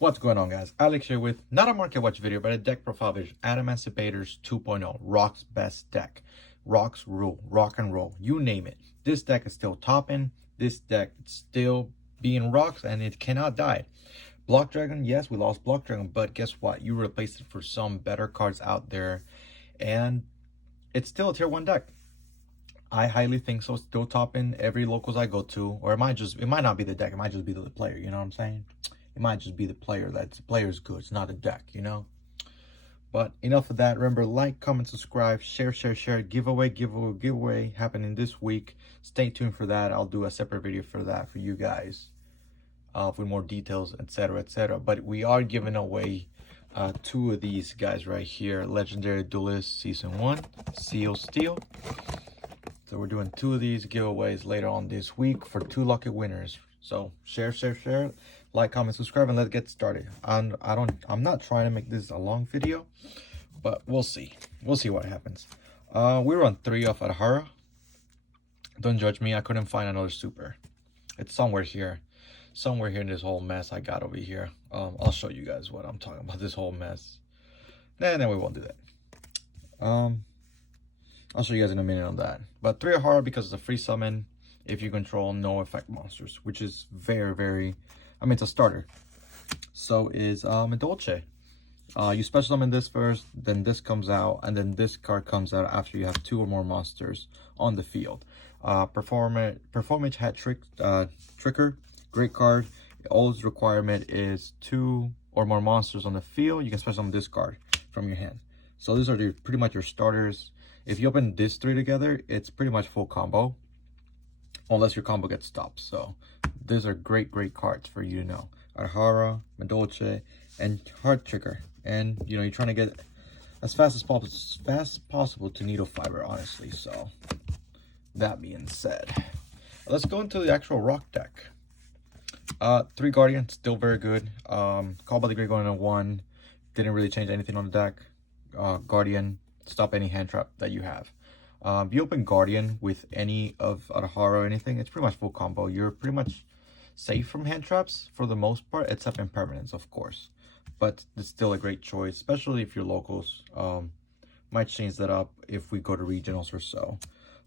What's going on, guys? Alex here with not a market watch video, but a deck profile video. Adamcipators 2.0, Rock's best deck. Rock's rule, rock and roll, you name it. This deck is still topping. This deck is still being rocks, and it cannot die. Block Dragon, yes, we lost Block Dragon, but guess what? You replaced it for some better cards out there, and it's still a tier 1 deck. I highly think so. Still topping every locals I go to, or it might not be the deck. It might just be the player. You know what I'm saying? It might just be the player. The player's good. It's not a deck, you know. But enough of that. Remember, like, comment, subscribe, share. Giveaway happening this week. Stay tuned for that. I'll do a separate video for that for you guys, with more details, etc. But we are giving away 2 of these guys right here: Legendary Duelist Season 1, Seal Steel. So we're doing 2 of these giveaways later on this week for 2 lucky winners. So share, like, comment, subscribe, and let's get started. I'm not trying to make this a long video, but we'll see what happens. We're on 3 off Adhara. Don't judge me, I couldn't find another super. It's somewhere here in this whole mess I got over here. I'll show you guys what I'm talking about, this whole mess. Nah, we won't do that. I'll show you guys in a minute on that. But 3 Adhara because it's a free summon if you control no effect monsters, which is very, I mean, it's a starter. So is Dolce. You special summon this first, then this comes out, and then this card comes out after you have 2 or more monsters on the field. Performance Hat Tricker, great card. All its requirement is 2 or more monsters on the field. You can special summon this card from your hand. So these are pretty much your starters. If you open these 3 together, it's pretty much full combo, unless your combo gets stopped. So these are great cards for you to know. Adhara, Dolce, and Heart Trigger. And you know, you're trying to get as fast as possible to Needle Fiber, honestly. So that being said, let's go into the actual rock deck. 3 Guardian, still very good. Call by the Great going in 1, didn't really change anything on the deck. Guardian, stop any hand trap that you have. If you open Guardian with any of Adhara or anything, it's pretty much full combo. You're pretty much safe from hand traps for the most part, except impermanence, of course. But it's still a great choice, especially if you're locals. Might change that up if we go to regionals or so.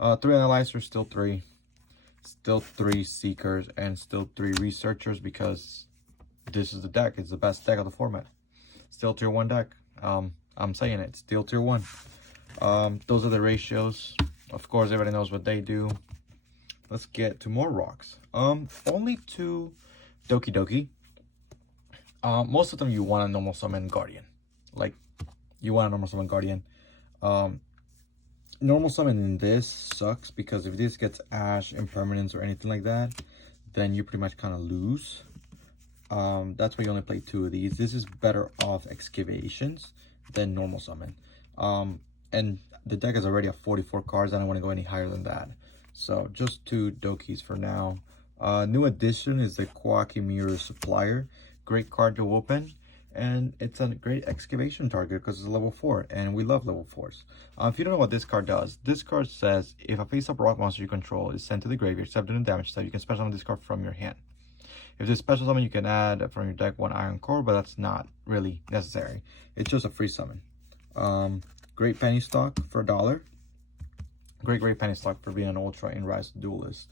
3 Analyzers, still 3. Still 3 Seekers, and still 3 Researchers, because this is the deck. It's the best deck of the format. Still tier 1 deck. I'm saying it, still tier 1. Those are the ratios. Of course, everybody knows what they do. Let's get to more rocks. Only 2 Doki. Most of them you want a normal summon Guardian. Like, you want a normal summon Guardian. Normal summon in this sucks, because if this gets Ash, Impermanence, or anything like that, then you pretty much kind of lose. That's why you only play 2 of these. This is better off Excavations than normal summon. And the deck is already at 44 cards. I don't want to go any higher than that. So just 2 Dokis for now. New addition is the Kwaki Mirror Supplier. Great card to open. And it's a great excavation target because it's a level 4. And we love level 4s. If you don't know what this card does, this card says if a face-up rock monster you control is sent to the graveyard, except during damage step, you can special summon this card from your hand. If this special summon, you can add from your deck 1 Iron Core, but that's not really necessary. It's just a free summon. Great penny stock for $1. Great penny stock for being an ultra in Rise Duelist.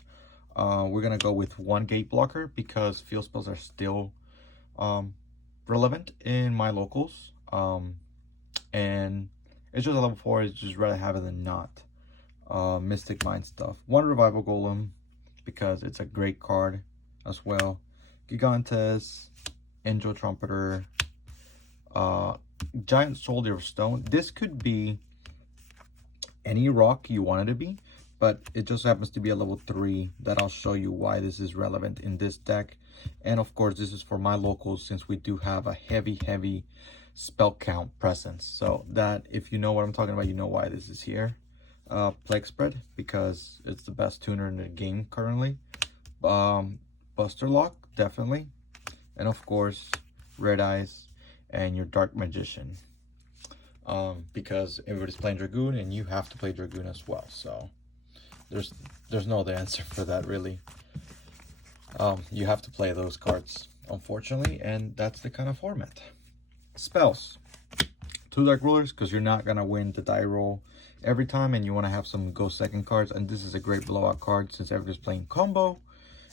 We're gonna go with 1 gate blocker because field spells are still relevant in my locals. And it's just a level 4. It's just rather have it than not. Mystic Mind stuff. 1 Revival Golem because it's a great card as well. Gigantes, Angel Trumpeter, Giant Soldier of Stone. This could be any rock you want it to be, but it just happens to be a level 3 that I'll show you why this is relevant in this deck. And of course, this is for my locals since we do have a heavy spell count presence. So that, if you know what I'm talking about, you know why this is here. Plague Spread, because it's the best tuner in the game currently. Buster Lock, definitely. And of course, Red Eyes and your Dark Magician. Because everybody's playing Dragoon and you have to play Dragoon as well. So there's no other answer for that, really. You have to play those cards. unfortunately, and that's the kind of format. Spells. 2 Dark Rulers, because you're not gonna win the die roll every time, and you want to have some go second cards, and this is a great blowout card since everybody's playing combo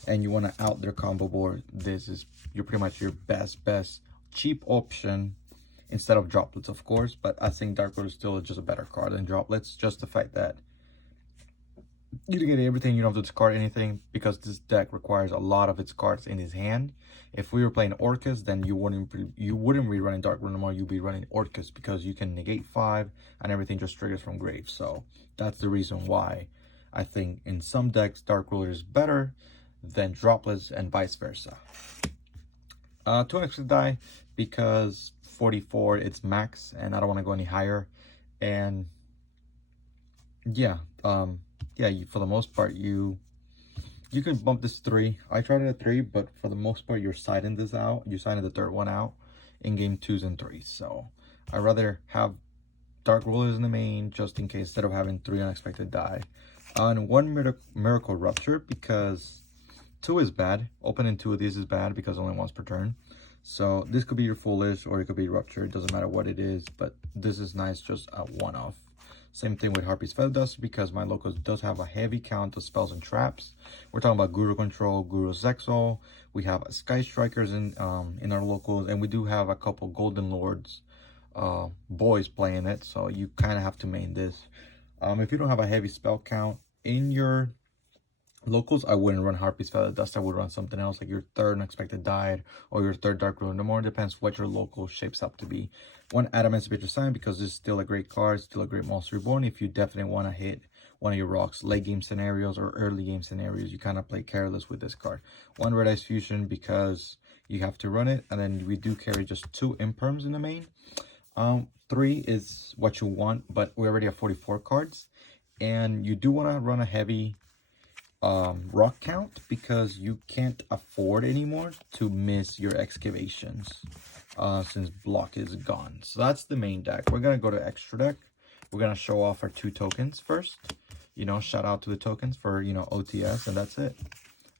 and you want to out their combo board. This is pretty much your best cheap option instead of droplets, of course, but I think Dark Rulers still is just a better card than droplets. Just the fact that you can get everything, you don't have to discard anything, because this deck requires a lot of its cards in his hand. If we were playing Orcus, then you wouldn't be running Dark Rule anymore. You'd be running Orcus, because you can negate 5 and everything just triggers from grave. So that's the reason why I think in some decks Dark Ruler is better than droplets and vice versa. 2 extra die, because 44 it's max and I don't want to go any higher. And yeah, yeah, for the most part, you can bump this 3. I tried it at 3, but for the most part, you're siding this out. You sided the third one out in game 2s and 3s. So I'd rather have Dark Rulers in the main, just in case, instead of having 3 unexpected die. And 1 Miracle Rupture, because 2 is bad. Opening 2 of these is bad because only once per turn. So this could be your Foolish, or it could be Rupture. It doesn't matter what it is, but this is nice, just a one-off. Same thing with Harpy's Feather Dust, because my locals does have a heavy count of spells and traps. We're talking about Guru Control, Guru Zexal. We have Sky Strikers in our locals, and we do have a couple Golden Lords boys playing it, so you kind of have to main this. If you don't have a heavy spell count in your locals, I wouldn't run Harpy's Feather Dust. I would run something else, like your 3rd Unexpected Died or your 3rd Dark Ruler. No more, depends what your local shapes up to be. 1 Adamcipator Sign, because this is still a great card, still a great Monster Reborn. If you definitely want to hit one of your rocks late game scenarios or early game scenarios, you kind of play careless with this card. 1 Red Eyes Fusion, because you have to run it, and then we do carry just 2 Imperms in the main. 3 is what you want, but we already have 44 cards, and you do want to run a heavy rock count, because you can't afford anymore to miss your excavations since block is gone. So that's the main deck. We're gonna go to extra deck. We're gonna show off our 2 tokens first. You know, shout out to the tokens for, you know, OTS, and that's it.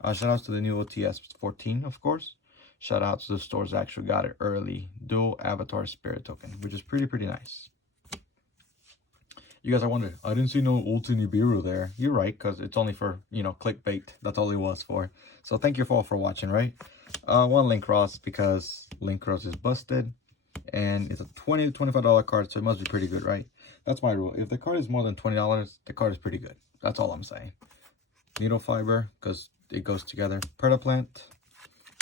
Shout outs to the new OTS 14, of course. Shout out to the stores that actually got it early. Dual Avatar Spirit token, which is pretty nice. You guys are wondering, I didn't see no Ulti Nibiru there. You're right, because it's only for, you know, clickbait. That's all it was for. So thank you all for watching, right? 1 Link Cross, because Link Cross is busted. And it's a $20 to $25 card, so it must be pretty good, right? That's my rule. If the card is more than $20, the card is pretty good. That's all I'm saying. Needle Fiber, because it goes together. Predaplant.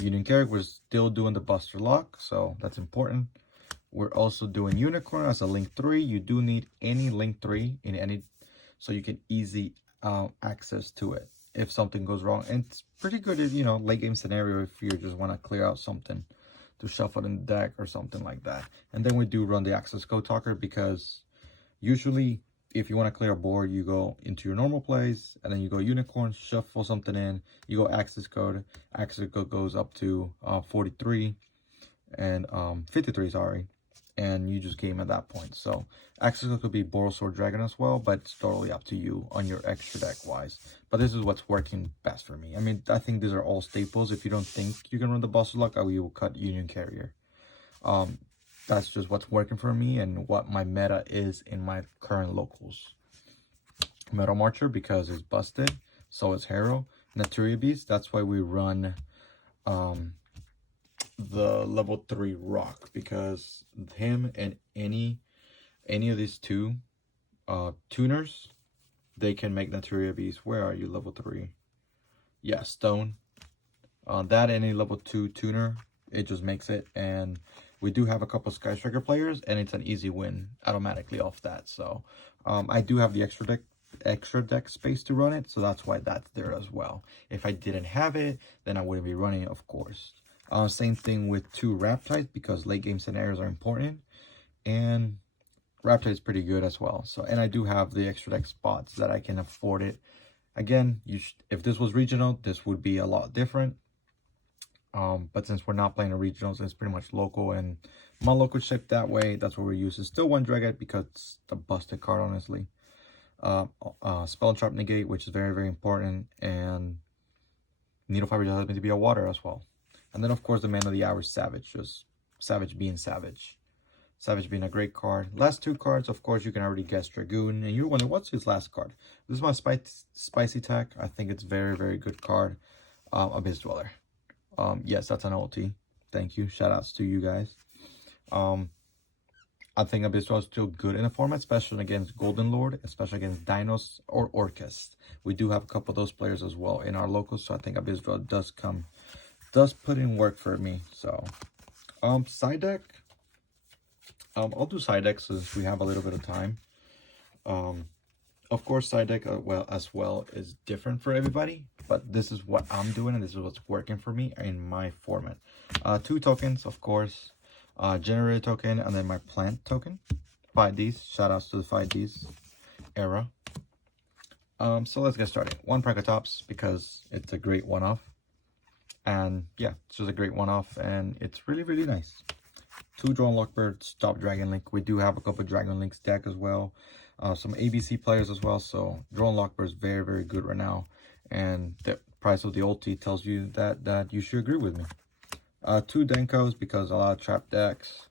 Union Carrick, we're still doing the Buster Lock, so that's important. We're also doing Unicorn as a Link 3. You do need any Link 3 in any, so you can easy access to it if something goes wrong. And it's pretty good if, you know, late game scenario, if you just want to clear out something to shuffle in the deck or something like that. And then we do run the Access Code Talker, because usually if you want to clear a board, you go into your normal plays, and then you go Unicorn, shuffle something in, you go Access Code. Access Code goes up to 43 and 53, sorry. And you just game at that point. So Access Code could be Borosword Dragon as well, but it's totally up to you on your extra deck wise. But this is what's working best for me. I mean, I think these are all staples. If you don't think you can run the Buster Luck, I will cut Union Carrier. That's just what's working for me and what my meta is in my current locals. Metal Marcher, because it's busted. So is Harrow. Naturia Beast, that's why we run the level 3 rock, because him and any of these 2 tuners, they can make Naturia Beast. Where are you? Level 3. Yeah, Stone. That any level 2 tuner, it just makes it. And we do have a couple Sky Striker players, and it's an easy win automatically off that. So I do have the extra deck space to run it, so that's why that's there as well. If I didn't have it, then I wouldn't be running it, of course. Same thing with 2 Riptides, because late game scenarios are important, and Riptide is pretty good as well. So, and I do have the extra deck spots that I can afford it. Again, if this was regional, this would be a lot different. But since we're not playing a regionals, it's pretty much local, and my local shaped that way. That's what we're using. Still 1 Dragite, because it's the busted card, honestly. Spell Trap Negate, which is very important, and Needle Fiber just has me to be a water as well. And then, of course, the man of the hour, Savage. Just Savage being Savage. Savage being a great card. Last two cards, of course, you can already guess Dragoon. And you're wondering, what's his last card? This is my Spicy Tack. I think it's very, very good card. Abyss Dweller. Yes, that's an ulti. Thank you. Shout outs to you guys. I think Abyss Dweller is still good in the format, especially against Golden Lord, especially against Dinos or Orcust. We do have a couple of those players as well in our locals, so I think Abyss Dweller does put in work for me. So, side deck. I'll do side deck since we have a little bit of time. Of course, side deck as well is different for everybody, but this is what I'm doing and this is what's working for me in my format. 2 tokens, of course, generator token, and then my plant token. 5Ds. Shout outs to the 5Ds era. So let's get started. 1 Prankatops because it's a great one-off. And yeah, it's just a great one-off and it's really, really nice. 2 Drone Lockbird, Stop Dragon Link. We do have a couple of Dragon Links deck as well. Some ABC players as well. So Drone Lockbird is very, very good right now. And the price of the ulti tells you that you should agree with me. 2 Denkos because a lot of trap decks.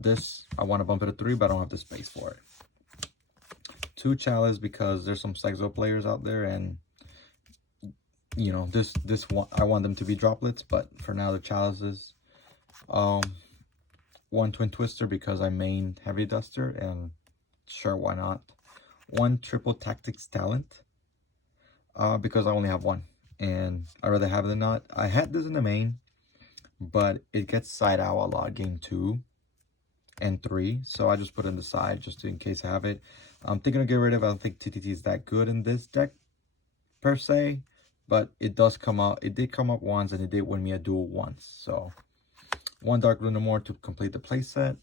This, I want to bump it to 3, but I don't have the space for it. 2 Chalice because there's some Sexo players out there and you know, this one, I want them to be droplets, but for now the Chalices. 1 Twin Twister because I main Heavy Duster and sure, why not. 1 Triple Tactics Talent because I only have 1 and I'd rather have it than not. I had this in the main, but it gets side out a lot game 2 and 3, so I just put it in the side just in case I have it. I'm thinking to get rid of it. I don't think TTT is that good in this deck per se, but it does come out. It did come up once and it did win me a duel once. So 1 Dark Lunamore to complete the playset.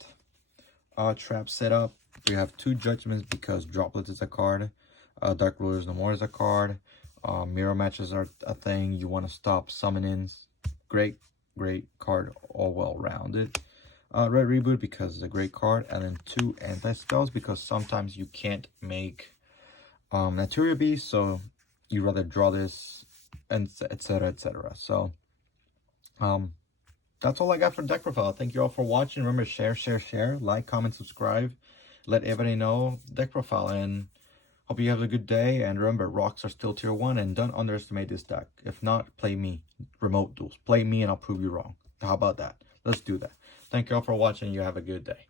Trap setup. We have 2 Judgments because Droplets is a card. Dark Rulers No More is a card. Mirror Matches are a thing. You want to stop summonings. Great card, all well rounded. Red Reboot because it's a great card. And then 2 Anti-Spells because sometimes you can't make Naturia Beast, so you rather draw this, and etc, etc. So that's all I got for deck profile. Thank you all for watching. Remember, share, like, comment, subscribe, let everybody know deck profile, and hope you have a good day. And remember, rocks are still tier 1, and don't underestimate this deck. If not, play me. Remote duels. Play me and I'll prove you wrong. How about that? Let's do that. Thank you all for watching. You have a good day.